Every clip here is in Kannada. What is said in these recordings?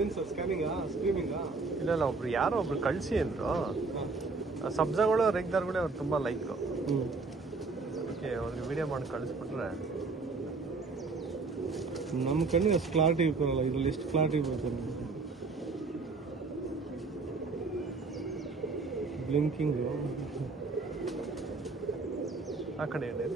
ಏನು ಸರ್ ಸ್ಕ್ಯಾನಿಂಗಾ ಸ್ಕ್ರೀಮಿಂಗಾ? ಇಲ್ಲ ಒಬ್ರು ಯಾರೋ ಒಬ್ರು ಕಳಿಸಿ ಅಂದರು. ಸಬ್ಜಾಗಳು ರೇಗ್ದಾರ್ಗಳೇ ಅವ್ರು ತುಂಬ ಲೈಕು. ಅದಕ್ಕೆ ಅವ್ರಿಗೆ ವಿಡಿಯೋ ಮಾಡಿ ಕಳಿಸ್ಬಿಟ್ರೆ ನಮ್ಮ ಕಣ್ಣಿಗೆ ಅಷ್ಟು ಕ್ಲಾರಿಟಿ ಬರಲ್ಲ. ಇದರಲ್ಲಿ ಎಷ್ಟು ಕ್ಲಾರಿಟಿ ಬರುತ್ತೆ ಬ್ಲಿಂಕಿಂಗು. ಆ ಕಡೆ ಇದೆ.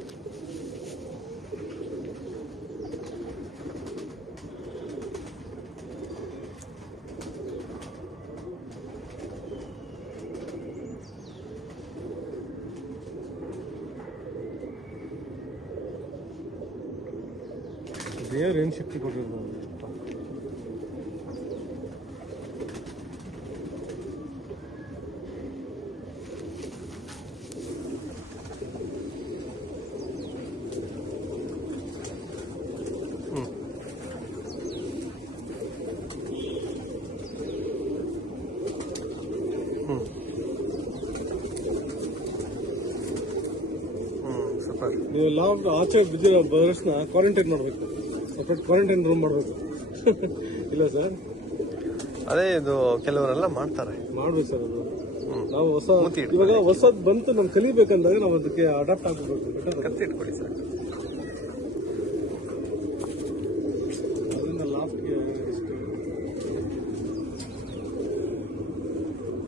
ದೇವ್ರು ಏನು ಶಕ್ತಿ ಕೊಟ್ಟಿರ್ಬೋದು. ನೀವು ಲಾಕ್ ಆಚೆ ಬಿದ್ದಿರೋ ಬಸ್ನ ಕ್ವಾರಂಟೈನ್ ಮಾಡಬೇಕು, ಸಪ್ರೇಟ್ ಕ್ವಾರಂಟೈನ್ ರೂಮ್ ಮಾಡಬೇಕು. ಇಲ್ಲ ಸರ್, ಅದೇ ಇದು ಕೆಲವರೆಲ್ಲ ಮಾಡ್ತಾರೆ. ಮಾಡ್ಬೇಕು ಸರ್. ಅದು ನಾವು ಇವಾಗ ಹೊಸದ್ ಬಂತು, ನಾವು ಕಲಿಬೇಕಂದಾಗ ನಾವು ಅದಕ್ಕೆ ಅಡಾಪ್ಟ್ ಆಗಬೇಕು. ಕತ್ತಿ ಇಟ್ಕೊಳ್ಳಿ ಸರ್.